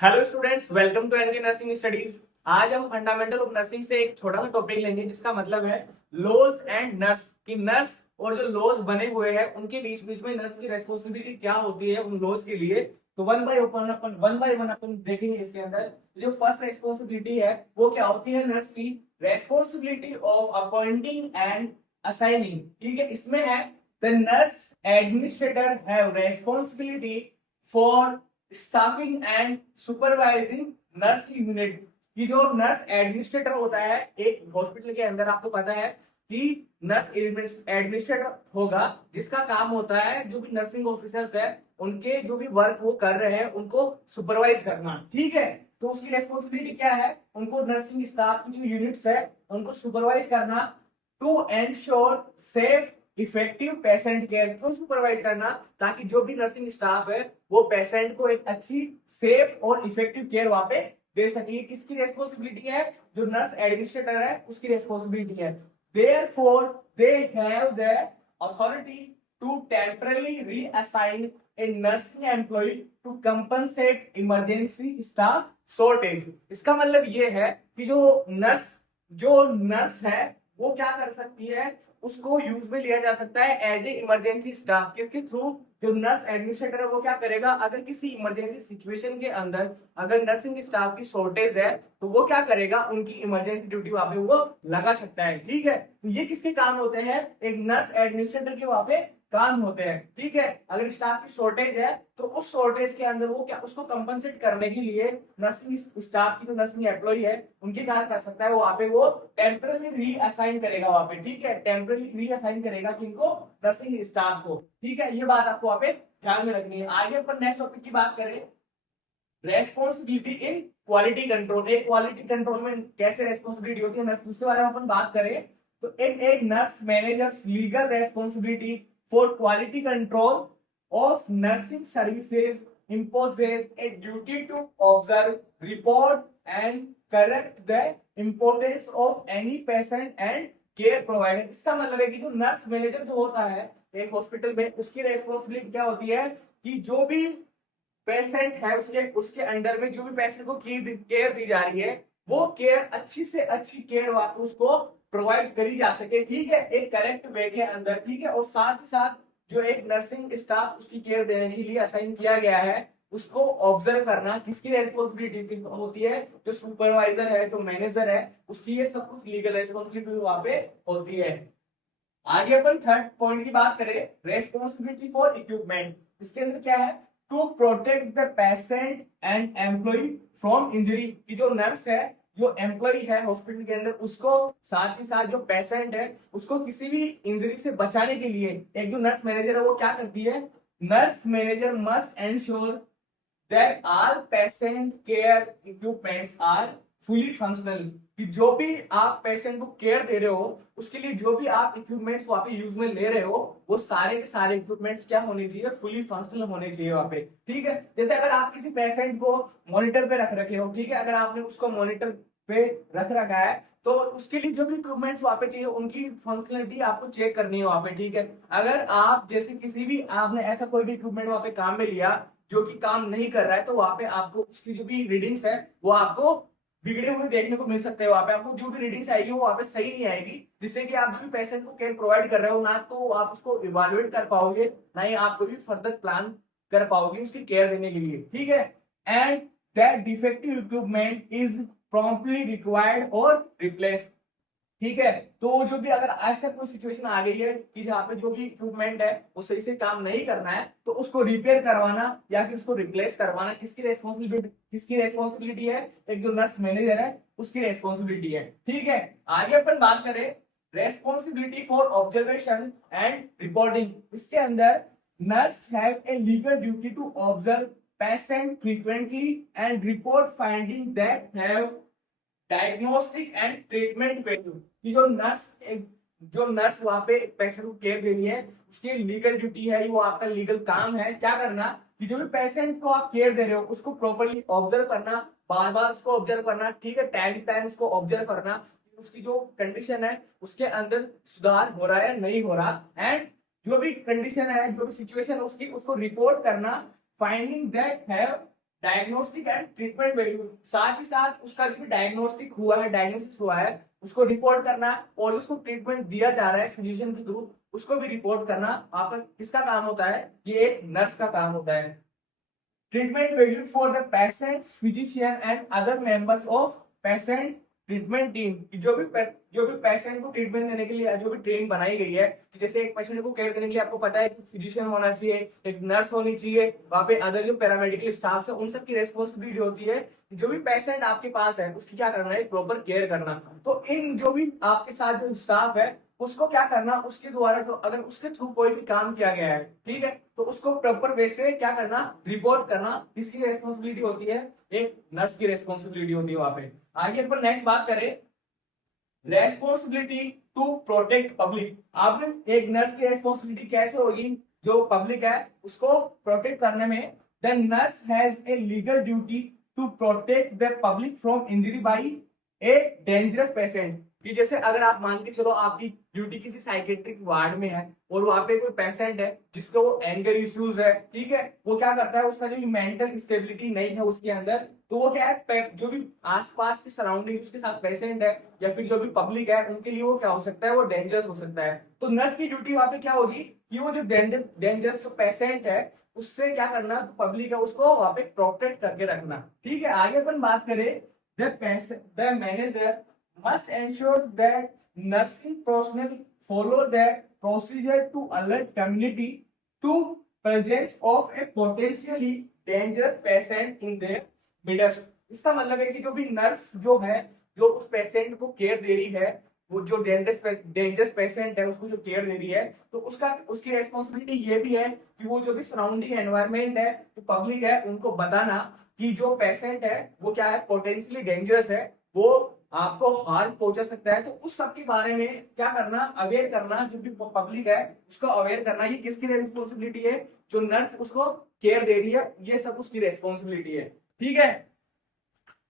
Hello students, welcome to NK nursing studies. आज हम fundamental of nursing से एक छोटा सा टॉपिक लेंगे जिसका मतलब है लॉज एंड नर्स की नर्स और जो लॉज बने हुए हैं उनके बीच बीच में नर्स की रेस्पॉन्सिबिलिटी क्या होती है उन लॉज के लिए। तो वन बाय वन अपन देखेंगे। इसके अंदर जो फर्स्ट रेस्पॉन्सिबिलिटी है वो क्या होती है, नर्स की responsibility of appointing and assigning. ठीक है, इसमें है the nurse administrator have responsibility for staffing and supervising nursing unit. की जो नर्स एडमिनिस्ट्रेटर होता है एक हॉस्पिटल के अंदर, आपको पता है कि नर्स एडमिनिस्ट्रेटर होगा जिसका काम होता है जो भी नर्सिंग ऑफिसर्स है उनके जो भी वर्क वो कर रहे हैं उनको सुपरवाइज करना। ठीक है, तो उसकी रेस्पॉन्सिबिलिटी क्या है, उनको नर्सिंग स्टाफ की जो यूनिट्स है उनको सुपरवाइज करना to ensure safe effective patient care. क्यों सुपरवाइज करना, ताकि जो भी नर्सिंग स्टाफ है वो पेशेंट को एक अच्छी सेफ और इफेक्टिव केयर वहां पे दे सके। किसकी रेस्पॉन्सिबिलिटी है, जो नर्स एडमिनिस्ट्रेटर है उसकी रेस्पॉन्सिबिलिटी है। Therefore they have the authority to temporarily reassign a nursing employee to compensate emergency staff shortage. इसका मतलब ये है कि जो नर्स है वो क्या कर सकती है, उसको यूज में लिया जा सकता है एज ए इमरजेंसी स्टाफ। किसके थ्रू, जो नर्स एडमिनिस्ट्रेटर है वो क्या करेगा, अगर किसी इमरजेंसी सिचुएशन के अंदर अगर नर्सिंग स्टाफ की शॉर्टेज है तो वो क्या करेगा, उनकी इमरजेंसी ड्यूटी वहां पे वो लगा सकता है। ठीक है, तो ये किसके काम होते हैं, एक नर्स एडमिनिस्ट्रेटर के वहां पे काम होते हैं। ठीक है, अगर स्टाफ की शॉर्टेज है तो उस शॉर्टेज के अंदर वो क्या उसको कंपनसेट करने के लिए नर्सिंग स्टाफ की जो नर्सिंग एम्प्लॉय है उनके कार्य कर सकता है, वहां पे वो टेम्पररी रीअसाइन करेगा वहां पे। ठीक है, टेम्पररी रीअसाइन करेगा किनको, नर्सिंग स्टाफ को। ठीक है, ये बात आपको वहां पे ध्यान में रखनी है। आगे अपन नेक्स्ट टॉपिक की बात करें, रेस्पॉन्सिबिलिटी इन क्वालिटी कंट्रोल। एक क्वालिटी कंट्रोल में कैसे रेस्पॉन्सिबिलिटी होती है नर्स, उसके बारे में अपन बात करें तो इन एक nurse managers legal responsibility for quality control of nursing services imposes a duty to observe, report and correct the importance of any patient and care provider। इसका मतलब है कि जो नर्स मैनेजर जो होता है एक हॉस्पिटल में, उसकी रेस्पॉन्सिबिलिटी क्या होती है कि जो भी पेशेंट है उसके अंडर में जो भी पेशेंट को केयर दी जा रही है वो केयर अच्छी से अच्छी केयर उसको प्रोवाइड करी जा सके। ठीक है, एक करेक्ट वे के अंदर। ठीक है, और साथ ही साथ जो एक नर्सिंग स्टाफ उसकी केयर देने के लिए असाइन किया गया है उसको ऑब्जर्व करना किसकी रेस्पॉन्सिबिलिटी होती है, जो सुपरवाइजर है जो मैनेजर है उसकी ये सब कुछ लीगल रेस्पॉन्सिबिलिटी वहां पे होती है। आगे अपन थर्ड पॉइंट की बात करें, रेस्पॉन्सिबिलिटी फॉर इक्विपमेंट। इसके अंदर क्या है, to protect the patient and employee from injury. की जो नर्स है जो एम्प्लॉय है हॉस्पिटल के अंदर उसको साथ ही साथ जो पेशेंट है उसको किसी भी इंजरी से बचाने के लिए एक जो नर्स मैनेजर है वो क्या करती है, nurse manager must ensure that all patient care equipments are fully functional. कि जो भी आप पेशेंट को केयर दे रहे हो उसके लिए जो भी आप इक्विपमेंट्स वहां पे यूज में ले रहे हो वो सारे के सारे इक्विपमेंट्स क्या होने चाहिए, फुली फंक्शनल होने चाहिए वहां पे। ठीक है, जैसे अगर आप किसी पेशेंट को मॉनिटर पे रख रखे हो, ठीक है, अगर आपने उसको मॉनिटर पे रख रखा है तो उसके लिए जो भी इक्विपमेंट्स वहां पे चाहिए उनकी फंक्शनलिटी आपको चेक करनी है वहां पे। ठीक है, अगर आप जैसे किसी भी आपने ऐसा कोई भी इक्विपमेंट वहां पे काम में लिया जो कि काम नहीं कर रहा है तो वहां पे आपको उसकी जो भी रीडिंग्स है वो आपको बिगड़े हुए देखने को मिल सकते हैं। वहां पे आपको जो भी रीडिंग्स आएगी वो वहां पे सही नहीं आएगी, जिससे कि आप जो भी पेशेंट को केयर प्रोवाइड कर रहे हो ना तो आप उसको इवेल्युएट कर पाओगे ना ही आप कोई भी फर्दर प्लान कर पाओगे उसकी केयर देने के लिए। ठीक है, and that defective equipment is promptly required और रिप्लेस। ठीक है, तो जो भी अगर ऐसा कोई सिचुएशन आ गई है कि जहाँ पे जो भी इक्विपमेंट है वो सही से काम नहीं करना है तो उसको रिपेयर करवाना या फिर उसको रिप्लेस करवाना किसकी रेस्पॉन्सिबिलिटी है, एक जो नर्स मैनेजर है उसकी रेस्पॉन्सिबिलिटी है। ठीक है, आगे अपन बात करें responsibility for observation and reporting. इसके अंदर nurse have a legal duty to observe patient frequently and report finding that have diagnostic and treatment value. कि जो नर्स वहां पे पेशेंट को केयर देनी है उसकी लीगल ड्यूटी है, वो आपका लीगल काम है क्या करना, कि जो भी पेशेंट को आप केयर दे रहे हो उसको प्रॉपर्ली ऑब्जर्व करना, बार बार उसको ऑब्जर्व करना। ठीक है, टाइम टू टाइम उसको ऑब्जर्व करना उसकी जो कंडीशन है उसके अंदर सुधार हो रहा है या नहीं हो रहा, एंड जो भी कंडीशन है जो भी सिचुएशन है उसकी उसको रिपोर्ट करना, finding that have diagnostic and treatment value, साथ ही साथ उसका जो भी डायग्नोस्टिक हुआ है, डायग्नोसिस हुआ है, उसको रिपोर्ट करना, और उसको ट्रीटमेंट दिया जा रहा है फिजिशियन के थ्रू, उसको भी रिपोर्ट करना आपका किसका काम होता है? ये एक नर्स का काम होता है। Treatment value for the patient, physician and other members of patient treatment team, जो भी पेशेंट को ट्रीटमेंट देने के लिए जो भी ट्रेन बनाई गई है, कि जैसे एक पेशेंट को केयर देने के लिए आपको पता है कि फिजिशियन होना चाहिए, एक नर्स होनी चाहिए, वहाँ पे अदर जो पैरामेडिकल स्टाफ है उन सब की रेस्पॉन्सिबिलिटी होती है कि जो भी पेशेंट आपके पास है उसकी क्या करना है, प्रॉपर केयर करना। तो इन जो भी आपके साथ जो स्टाफ है उसको क्या करना, उसके द्वारा जो अगर उसके थ्रू कोई भी काम किया गया है, ठीक है, तो उसको प्रॉपर वे से क्या करना, रिपोर्ट करना, किसकी रेस्पॉन्सिबिलिटी होती है? एक नर्स की रेस्पॉन्सिबिलिटी होती है वहां पे। आगे अपन नेक्स्ट बात करें, रेस्पॉन्सिबिलिटी टू प्रोटेक्ट पब्लिक। अब एक नर्स की रेस्पॉन्सिबिलिटी कैसे होगी? जो पब्लिक है उसको प्रोटेक्ट करने में, the nurse has a legal duty to protect the public from injury by a dangerous patient. कि जैसे अगर आप मान के चलो आपकी ड्यूटी किसी साइकेट्रिक वार्ड में है और वहां पे कोई पेशेंट है जिसको एंगर इश्यूज है, ठीक है, वो क्या करता है, उसका जो मेंटल स्टेबिलिटी नहीं है उसके अंदर, तो वो क्या है, जो भी आसपास की सराउंडिंग उसके साथ पेशेंट है या फिर जो भी पब्लिक है उनके लिए वो क्या हो सकता है, वो डेंजरस हो सकता है। तो नर्स की ड्यूटी वहां पे क्या होगी कि वो जो डेंजरस जो पेशेंट है उससे क्या करना, जो पब्लिक है उसको वहां पे प्रोटेक्ट करके रखना। ठीक है, आगे अपन बात करें, the manager must ensure that nursing personnel follow the procedure to alert community to presence of a potentially dangerous patient in their midst। इसका मतलब है कि जो भी नर्स जो है, जो उस पेशेंट को केयर दे रही है, वो जो डेंजरस पेशेंट है उसको जो केयर दे रही है, तो उसकी रेस्पॉन्सिबिलिटी ये भी है कि वो जो भी सराउंडिंग एनवायरमेंट है, जो पब्लिक है, उनको बताना कि जो पेशेंट है वो क्या है, पोटेंशियली डेंजरस है, वो आपको हार्म पहुंचा सकता है। तो उस सब के बारे में क्या करना, अवेयर करना, जो भी पब्लिक है उसको अवेयर करना। ये किसकी रेस्पॉन्सिबिलिटी है? जो नर्स उसको केयर दे रही है, ये सब उसकी रेस्पॉन्सिबिलिटी है। ठीक है,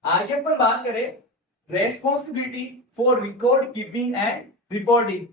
आगे अपन बात करें, responsibility for record keeping and reporting.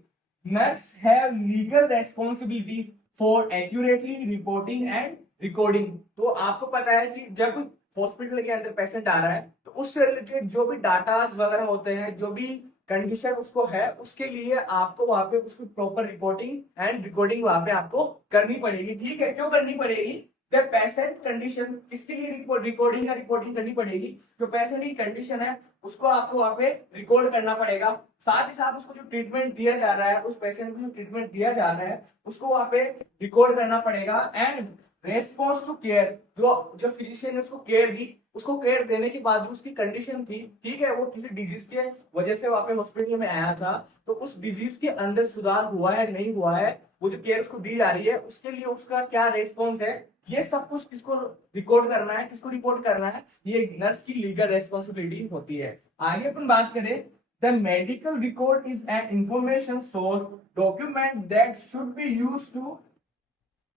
Nurse have legal responsibility for accurately reporting and recording. तो आपको पता है कि जब हॉस्पिटल के अंदर पेशेंट आ रहा है तो उससे रिलेटेड जो भी डाटाज वगैरह होते हैं, जो भी कंडीशन उसको है, उसके लिए आपको वहां पे उसकी प्रॉपर रिपोर्टिंग एंड रिकॉर्डिंग वहां पे आपको करनी पड़ेगी। ठीक है, क्यों करनी पड़ेगी? द पेशेंट कंडीशन, किसके लिए रिकॉर्डिंग या रिपोर्टिंग करनी पड़ेगी? जो पेशेंट की कंडीशन है उसको आपको वहां पे रिकॉर्ड करना पड़ेगा। साथ ही साथ उसको जो ट्रीटमेंट दिया जा रहा है, उस पेशेंट को जो ट्रीटमेंट दिया जा रहा है उसको वहां पे रिकॉर्ड करना पड़ेगा। एंड रेस्पॉन्स टू केयर, जो फिजिशियन ने उसको केयर दी, उसको केयर देने के बाद उसकी कंडीशन थी, ठीक है, वो किसी डिजीज के वजह से वहां पे हॉस्पिटल में आया था, तो उस डिजीज के अंदर सुधार हुआ है नहीं हुआ है, वो जो केयर उसको दी जा रही है उसके लिए उसका क्या रेस्पॉन्स है, ये सब कुछ किसको रिकॉर्ड करना है, किसको रिपोर्ट करना है? ये नर्स की लीगल रेस्पॉन्सिबिलिटी होती है। आगे अपन बात करें, the medical record is an information source document that should be used to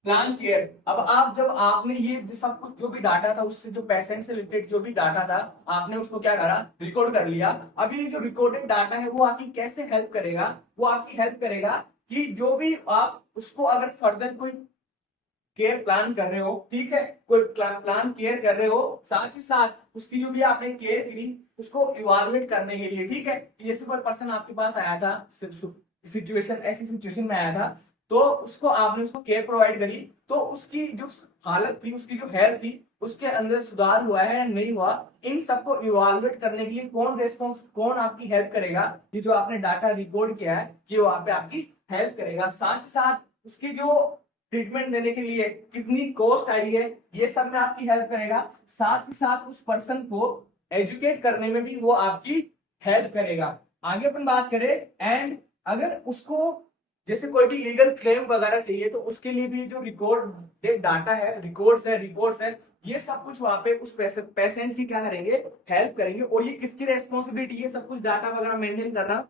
plan care. अब आप जब आपने ये सब कुछ जो भी डाटा था, उससे जो पेशेंट से रिलेटेड जो भी डाटा था, आपने उसको क्या करा, रिकॉर्ड कर लिया। अभी ये जो रिकॉर्डेड डाटा है वो आपकी कैसे हेल्प करेगा? वो आपकी हेल्प करेगा कि जो भी आप उसको अगर फर्दर कोई केयर प्लान कर रहे हो, ठीक है, कोई प्लान केयर कर रहे हो, साथ ही साथ उसकी जो भी आपने केयर करी उसको इवालुएट करने के लिए, ठीक है, जैसे कोई पर्सन आपके पास आया था, ऐसी सिचुएशन में आया था, तो उसको आपने उसको केयर प्रोवाइड करी, तो उसकी जो हालत थी, उसकी जो हेल्थ थी, उसके अंदर सुधार हुआ है या नहीं हुआ, इन सबको इवालुएट करने के लिए कौन आपकी हेल्प करेगा? ये जो आपने डाटा रिकॉर्ड किया है, ये वहां पे आपकी हेल्प करेगा। साथ ही साथ उसकी जो ट्रीटमेंट देने के लिए कितनी कॉस्ट आई है, ये सब में आपकी हेल्प करेगा। साथ ही साथ उस पर्सन को एजुकेट करने में भी वो आपकी हेल्प करेगा। आगे अपन बात करें, एंड अगर उसको जैसे कोई भी लीगल क्लेम वगैरह चाहिए, तो उसके लिए भी जो रिकॉर्ड डाटा है, रिपोर्ट्स है, ये सब कुछ वहां पे उस पेशेंट की क्या करेंगे, हेल्प करेंगे। और ये किसकी रेस्पॉन्सिबिलिटी है, सब कुछ डाटा वगैरह मेंटेन करना?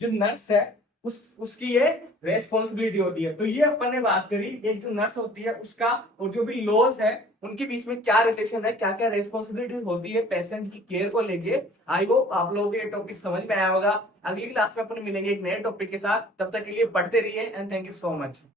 जो नर्स है उसकी ये रेस्पॉन्सिबिलिटी होती है। तो ये अपन ने बात करी, एक जो नर्स होती है उसका और जो भी लॉज है उनके बीच में क्या रिलेशन है, क्या क्या रेस्पॉन्सिबिलिटी होती है पेशेंट की केयर को लेके। आई होप आप लोगों को ये टॉपिक समझ में आया होगा। अगली क्लास में अपन मिलेंगे एक नए टॉपिक के साथ, तब तक के लिए पढ़ते रहिए and thank you so much.